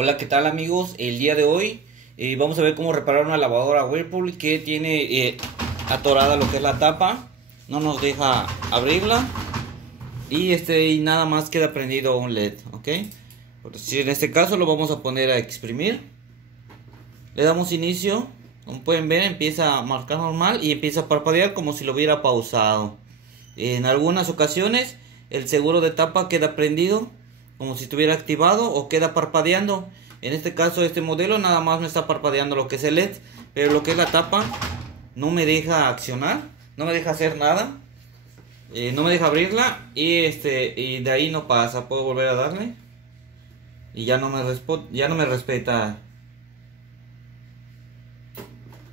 Hola, ¿qué tal amigos? El día de hoy vamos a ver cómo reparar una lavadora Whirlpool que tiene atorada lo que es la tapa. No nos deja abrirla y nada más queda prendido un LED, ¿ok? Si en este caso lo vamos a poner a exprimir. Le damos inicio. Como pueden ver, empieza a marcar normal y empieza a parpadear como si lo hubiera pausado. En algunas ocasiones el seguro de tapa queda prendido como si estuviera activado o queda parpadeando. En este caso, este modelo nada más me está parpadeando lo que es el LED, pero lo que es la tapa no me deja accionar, no me deja hacer nada, no me deja abrirla y de ahí no pasa. Puedo volver a darle y ya no me respeta.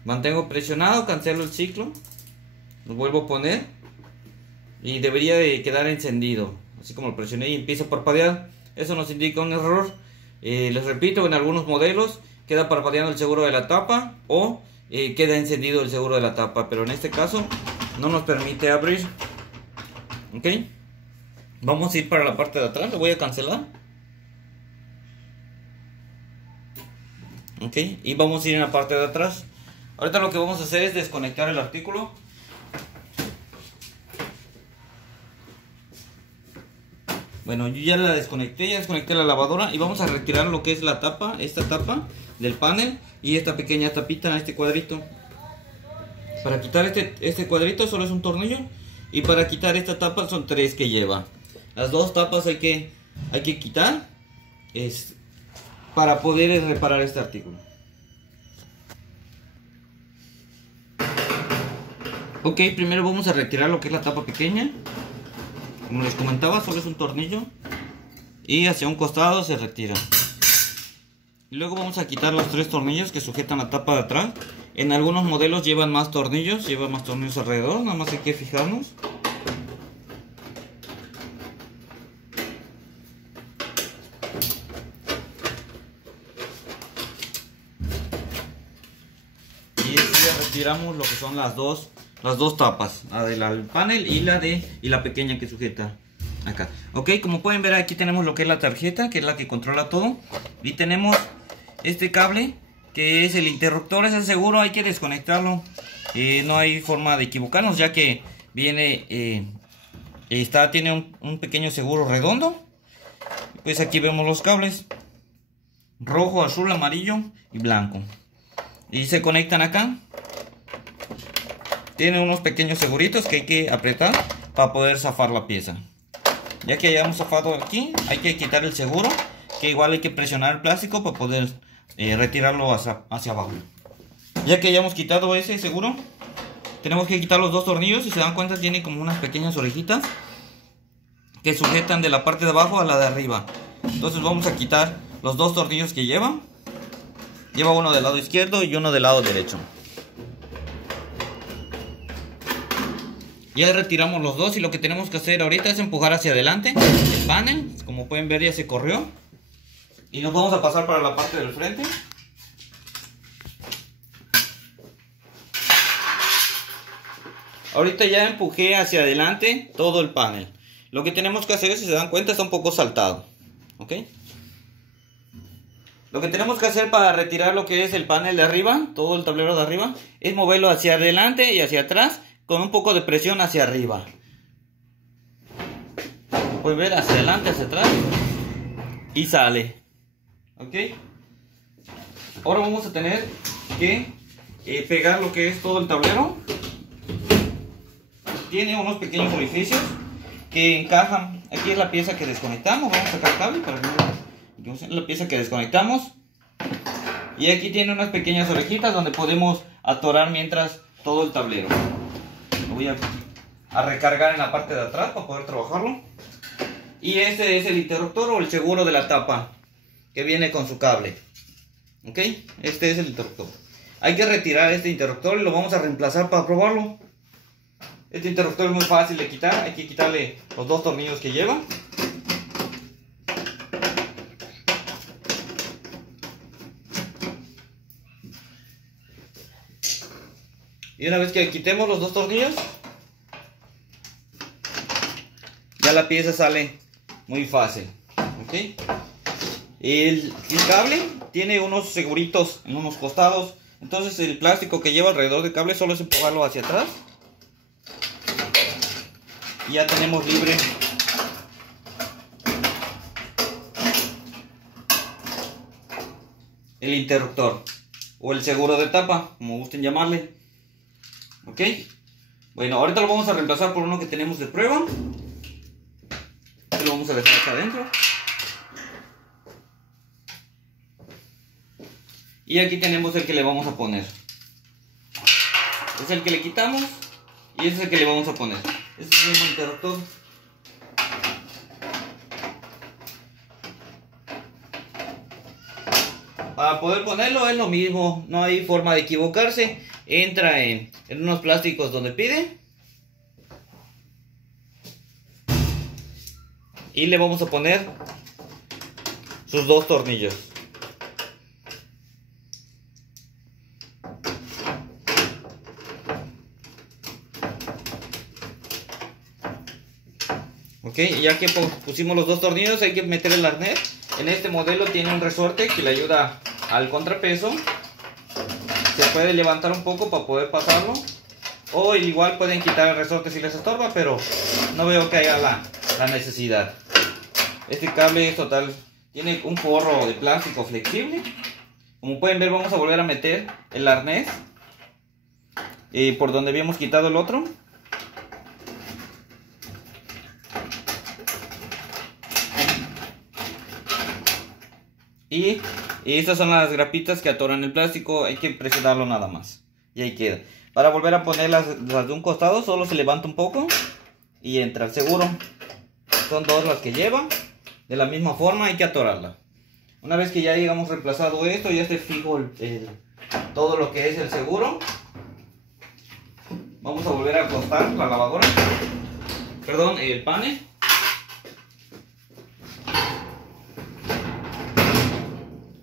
Mantengo presionado, cancelo el ciclo, lo vuelvo a poner y debería de quedar encendido. Así como lo presioné y empieza a parpadear, eso nos indica un error. Les repito, en algunos modelos queda parpadeando el seguro de la tapa o queda encendido el seguro de la tapa, pero en este caso no nos permite abrir. Ok, vamos a ir para la parte de atrás, lo voy a cancelar. Ok, y vamos a ir en la parte de atrás. Ahorita lo que vamos a hacer es desconectar el artículo. Bueno, yo ya desconecté la lavadora y vamos a retirar lo que es la tapa, esta tapa del panel y esta pequeña tapita, este cuadrito. Para quitar este cuadrito solo es un tornillo y para quitar esta tapa son 3 que lleva. Las 2 tapas hay que quitar para poder reparar este artículo. Ok, primero vamos a retirar lo que es la tapa pequeña. Como les comentaba, solo es un tornillo y hacia un costado se retira. Y luego vamos a quitar los 3 tornillos que sujetan la tapa de atrás. En algunos modelos llevan más tornillos alrededor, nada más hay que fijarnos. Y ya retiramos lo que son las dos tapas, la del panel y la pequeña que sujeta acá. Ok, como pueden ver, aquí tenemos lo que es la tarjeta, que es la que controla todo, y tenemos este cable que es el interruptor, es el seguro. Hay que desconectarlo, no hay forma de equivocarnos, ya que viene tiene un pequeño seguro redondo. Pues aquí vemos los cables rojo, azul, amarillo y blanco, y se conectan acá. Tiene unos pequeños seguritos que hay que apretar para poder zafar la pieza. Ya que hayamos zafado aquí, hay que quitar el seguro, que igual hay que presionar el plástico para poder retirarlo hacia abajo. Ya que hayamos quitado ese seguro, tenemos que quitar los 2 tornillos. Si se dan cuenta, tiene como unas pequeñas orejitas que sujetan de la parte de abajo a la de arriba. Entonces vamos a quitar los 2 tornillos que lleva. Lleva uno del lado izquierdo y uno del lado derecho. Ya retiramos los 2 y lo que tenemos que hacer ahorita es empujar hacia adelante el panel. Como pueden ver, ya se corrió. Y nos vamos a pasar para la parte del frente. Ahorita ya empujé hacia adelante todo el panel. Lo que tenemos que hacer, si se dan cuenta, está un poco saltado. ¿Ok? Lo que tenemos que hacer para retirar lo que es el panel de arriba, todo el tablero de arriba, es moverlo hacia adelante y hacia atrás, con un poco de presión hacia arriba. Pueden ver, hacia adelante, hacia atrás y sale. Ok, ahora vamos a tener que pegar lo que es todo el tablero. Tiene unos pequeños orificios que encajan. Aquí es la pieza que desconectamos. Vamos a sacar el cable para que vean la pieza que desconectamos. Y aquí tiene unas pequeñas orejitas donde podemos atorar mientras todo el tablero. Lo voy a recargar en la parte de atrás para poder trabajarlo. Y este es el interruptor o el seguro de la tapa que viene con su cable. Ok, este es el interruptor. Hay que retirar este interruptor y lo vamos a reemplazar para probarlo. Este interruptor es muy fácil de quitar. Hay que quitarle los 2 tornillos que lleva. Y una vez que quitemos los 2 tornillos, ya la pieza sale muy fácil. ¿Ok? El cable tiene unos seguritos en unos costados. Entonces el plástico que lleva alrededor del cable solo es empujarlo hacia atrás. Y ya tenemos libre el interruptor o el seguro de tapa, como gusten llamarle. Ok, bueno, ahorita lo vamos a reemplazar por uno que tenemos de prueba. Lo vamos a dejar acá adentro. Y aquí tenemos el que le vamos a poner. Es el que le quitamos y es el que le vamos a poner. Este es el mismo interruptor. Para poder ponerlo es lo mismo, no hay forma de equivocarse. Entra en unos plásticos donde pide. Y le vamos a poner sus dos tornillos. Ok, ya que pusimos los dos tornillos, hay que meter el arnés. En este modelo tiene un resorte que le ayuda al contrapeso. Se puede levantar un poco para poder pasarlo. O igual pueden quitar el resorte si les estorba, pero no veo que haya la necesidad. Este cable es total, tiene un forro de plástico flexible. Como pueden ver, vamos a volver a meter el arnés por donde habíamos quitado el otro. Y estas son las grapitas que atoran el plástico. Hay que presionarlo nada más. Y ahí queda. Para volver a poner las de un costado, solo se levanta un poco y entra el seguro. Son dos las que lleva. De la misma forma hay que atorarla. Una vez que ya hayamos reemplazado esto, ya esté fijo todo lo que es el seguro. Vamos a volver a acostar la lavadora. Perdón, el panel.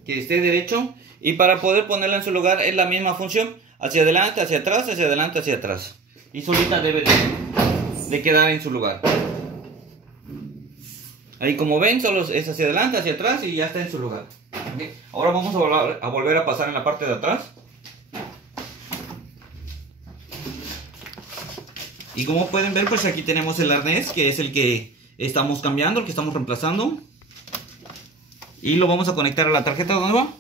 Que esté derecho, y para poder ponerla en su lugar es la misma función: hacia adelante, hacia atrás, hacia adelante, hacia atrás, y solita debe de quedar en su lugar. Ahí, como ven, solo es hacia adelante, hacia atrás y ya está en su lugar. ¿Okay? Ahora vamos a volver a pasar en la parte de atrás. Y como pueden ver, pues aquí tenemos el arnés, que es el que estamos cambiando, el que estamos reemplazando. Y lo vamos a conectar a la tarjeta nueva.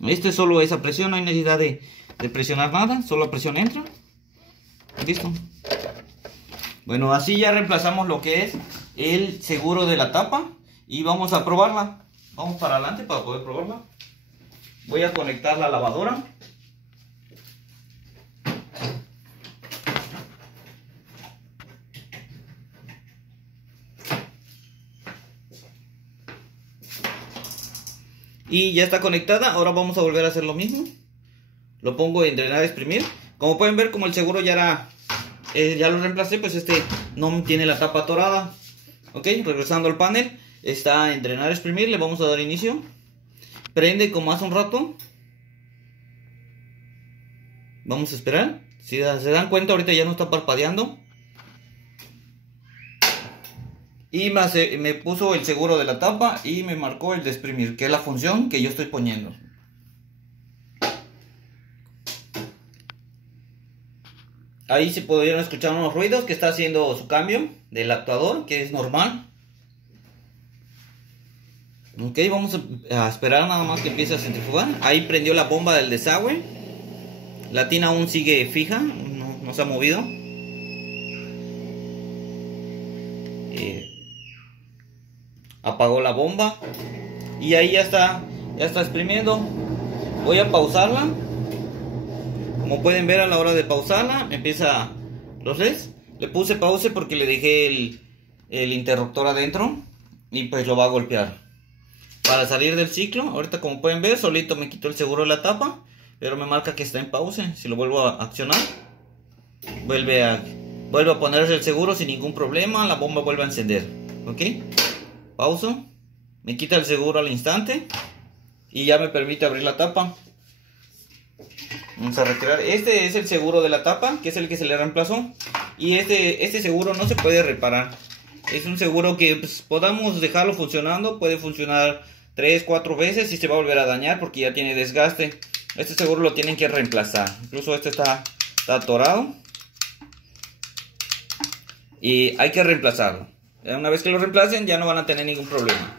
Este solo es a presión, no hay necesidad de presionar nada, solo a presión entra. Listo. Bueno, así ya reemplazamos lo que es el seguro de la tapa. Y vamos a probarla. Vamos para adelante para poder probarla. Voy a conectar la lavadora. Y ya está conectada. Ahora vamos a volver a hacer lo mismo. Lo pongo en drenar, exprimir. Como pueden ver, como el seguro ya lo reemplacé, pues este no tiene la tapa atorada. Ok, regresando al panel. Está en drenar, exprimir. Le vamos a dar inicio. Prende como hace un rato. Vamos a esperar. Si se dan cuenta, ahorita ya no está parpadeando. Y me puso el seguro de la tapa y me marcó el de exprimir, que es la función que yo estoy poniendo. Ahí se pudieron escuchar unos ruidos que está haciendo su cambio del actuador, que es normal. Ok, vamos a esperar nada más que empiece a centrifugar. Ahí prendió la bomba del desagüe. La tina aún sigue fija, no se ha movido. Apagó la bomba y ahí ya está exprimiendo. Voy a pausarla. Como pueden ver, a la hora de pausarla empieza los LEDs. Le puse pause porque le dejé el interruptor adentro y pues lo va a golpear. Para salir del ciclo, ahorita como pueden ver, solito me quitó el seguro de la tapa, pero me marca que está en pause. Si lo vuelvo a accionar, vuelve a ponerse el seguro sin ningún problema. La bomba vuelve a encender. Ok, pauso, me quita el seguro al instante y ya me permite abrir la tapa. Vamos a retirar. Este es el seguro de la tapa, que es el que se le reemplazó. Y este seguro no se puede reparar. Es un seguro que pues, podamos dejarlo funcionando. Puede funcionar 3, 4 veces y se va a volver a dañar porque ya tiene desgaste. Este seguro lo tienen que reemplazar. Incluso este está atorado. Y hay que reemplazarlo. Una vez que lo reemplacen ya no van a tener ningún problema.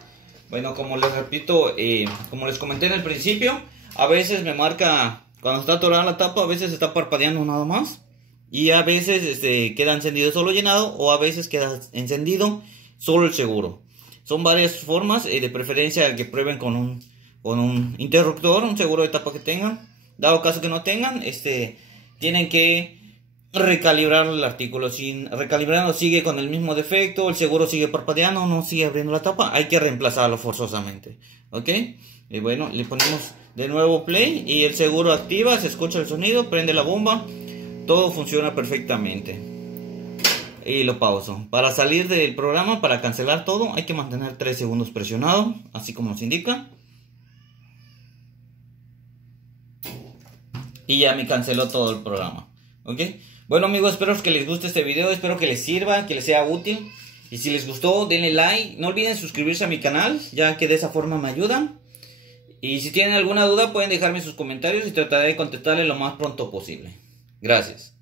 Bueno, como les repito, como les comenté en el principio, a veces me marca, cuando está atorada la tapa, a veces está parpadeando nada más. Y a veces queda encendido solo llenado, o a veces queda encendido solo el seguro. Son varias formas, de preferencia que prueben con un interruptor, un seguro de tapa que tengan. Dado caso que no tengan, tienen que recalibrar el artículo. Si recalibrando sigue con el mismo defecto, el seguro sigue parpadeando, no sigue abriendo la tapa, hay que reemplazarlo forzosamente. ¿Ok? Y bueno, le ponemos de nuevo play y el seguro activa, se escucha el sonido, prende la bomba, todo funciona perfectamente. Y lo pauso. Para salir del programa, para cancelar todo, hay que mantener 3 segundos presionado, así como nos indica. Y ya me canceló todo el programa. ¿Ok? Bueno amigos, espero que les guste este video, espero que les sirva, que les sea útil. Y si les gustó, denle like. No olviden suscribirse a mi canal, ya que de esa forma me ayudan. Y si tienen alguna duda, pueden dejarme sus comentarios y trataré de contestarles lo más pronto posible. Gracias.